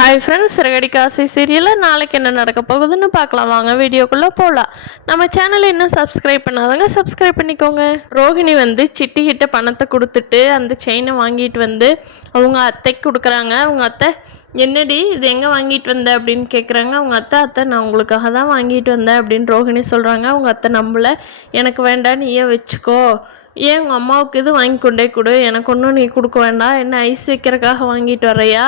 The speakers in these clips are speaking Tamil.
ஹாய் ஃப்ரெண்ட்ஸ், சிறகடிக்க ஆசை சீரியலில் நாளைக்கு என்ன நடக்க போகுதுன்னு பார்க்கலாம். வாங்க வீடியோக்குள்ளே போகலாம். நம்ம சேனலை இன்னும் சப்ஸ்கிரைப் பண்ணாதவங்க சப்ஸ்கிரைப் பண்ணிக்கோங்க. ரோஹிணி வந்து சிட்டிக்கிட்ட பணத்தை கொடுத்துட்டு அந்த செயினை வாங்கிட்டு வந்து அவங்க அத்தைக்கு கொடுக்குறாங்க. அவங்க அத்தை, என்னடி இது எங்கே வாங்கிட்டு வந்த அப்படின்னு கேட்குறாங்க. அவங்க அத்தை, நான் உங்களுக்காக தான் வாங்கிட்டு வந்தேன் அப்படின்னு ரோஹிணி சொல்கிறாங்க. அவங்க அத்தை நம்பலை. எனக்கு வேண்டாம், நீயே வச்சுக்கோ. ஏன் உங்கள் அம்மாவுக்கு இது வாங்கி கொண்டே கொடு, எனக்கு ஒன்றும் நீ கொடுக்க வேண்டாம், என்ன ஐஸ் வைக்கிறதுக்காக வாங்கிட்டு வர்றையா,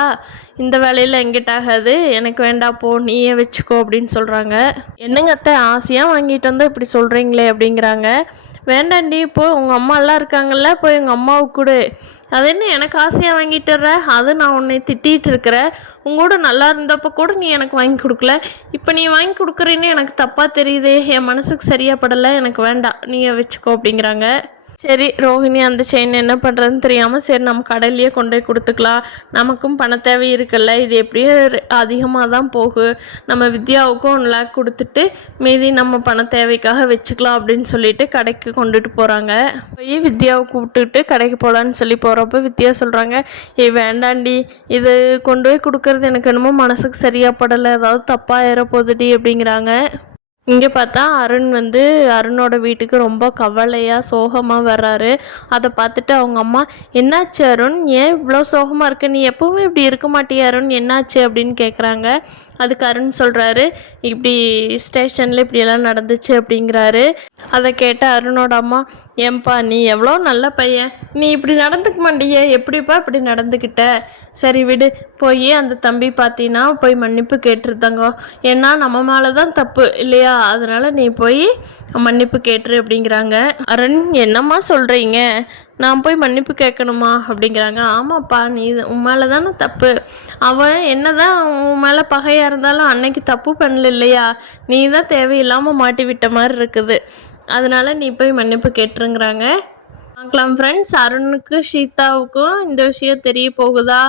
இந்த வேலையில் எங்கிட்ட ஆகாது, எனக்கு வேண்டாம், போ நீயே வச்சுக்கோ அப்படின்னு சொல்கிறாங்க. என்னங்க அத்தை, ஆசையாக வாங்கிட்டு வந்தால் இப்படி சொல்கிறீங்களே அப்படிங்கிறாங்க. வேண்டாண்டி, போய் உங்கள் அம்மாலாம் இருக்காங்கல்ல, போய் எங்கள் அம்மாவுக்கு கொடு. அது என்ன எனக்கு ஆசையாக வாங்கிட்டு வர்ற, அது நான் உன்னை திட்டிகிட்டு இருக்கிறேன். உங்களோட நல்லா இருந்தப்போ கூட நீ எனக்கு வாங்கி கொடுக்கல, இப்போ நீ வாங்கி கொடுக்குறேன்னு எனக்கு தப்பாக தெரியுதே, என் மனசுக்கு சரியாக படலை, எனக்கு வேண்டாம், நீயே வச்சுக்கோ அப்படிங்கிறாங்க. சரி, ரோஹிணி அந்த செயின் என்ன பண்ணுறதுன்னு தெரியாமல், சரி நம்ம கடையிலேயே கொண்டு போய் கொடுத்துக்கலாம், நமக்கும் பண தேவை இருக்குல்ல, இது எப்படியும் அதிகமாக தான் போகும், நம்ம வித்யாவுக்கும் 1 லேக் கொடுத்துட்டு மீதி நம்ம பண தேவைக்காக வச்சுக்கலாம் அப்படின்னு சொல்லிட்டு கடைக்கு கொண்டுட்டு போகிறாங்க. போய் வித்யாவை கூப்பிட்டுட்டு கடைக்கு போகலான்னு சொல்லி போகிறப்ப வித்யா சொல்கிறாங்க, வேண்டாண்டி, இது கொண்டு போய் கொடுக்கறது எனக்கு என்னமோ மனசுக்கு சரியாக படலை, ஏதாவது தப்பாக போகுதுடி அப்படிங்கிறாங்க. இங்கே பார்த்தா அருண் வந்து அருணோட வீட்டுக்கு ரொம்ப கவலையாக சோகமாக வர்றாரு. அதை பார்த்துட்டு அவங்க அம்மா, என்னாச்சு அருண், ஏன் இவ்வளோ சோகமாக இருக்க, நீ எப்பவுமே இப்படி இருக்க மாட்டியா அருண், என்னாச்சு அப்படின்னு கேட்குறாங்க. அதுக்கு அருண் சொல்கிறாரு, இப்படி ஸ்டேஷனில் இப்படியெல்லாம் நடந்துச்சு அப்படிங்கிறாரு. அதை கேட்ட அருணோட அம்மா, ஏன்பா நீ எவ்வளோ நல்ல பையன், நீ இப்படி நடந்துக்க மாட்டியே, எப்படிப்பா இப்படி நடந்துக்கிட்ட, சரி விடு, போய் அந்த தம்பி பார்த்தீங்கன்னா போய் மன்னிப்பு கேட்டுருந்தாங்க, ஏன்னா நம்ம மேலே தான் தப்பு இல்லையா, அதனால் நீ போய் மன்னிப்பு கேட்டுரு அப்படிங்கிறாங்க. அருண், என்னம்மா சொல்கிறீங்க, நான் போய் மன்னிப்பு கேட்கணுமா அப்படிங்கிறாங்க. ஆமாப்பா, நீ உன் மேலே தானே தப்பு, அவன் என்ன தான் உன் மேலே பகையாக இருந்தாலும் அன்னைக்கு தப்பு பண்ணல இல்லையா, நீ தான் தேவையில்லாமல் மாட்டி விட்ட மாதிரி இருக்குது, அதனால் நீ போய் மன்னிப்பு கேட்டுருங்கிறாங்க. பார்க்கலாம் ஃப்ரெண்ட்ஸ், அருணுக்கு சீதாவுக்கும் இந்த விஷயம் தெரிய போகுதா,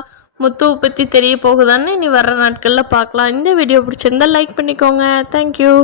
முத்துவை பற்றி தெரிய போகுதான்னு இனி வர்ற நாட்களில் பார்க்கலாம். இந்த வீடியோ பிடிச்சிருந்தா லைக் பண்ணிக்கோங்க. தேங்க்யூ.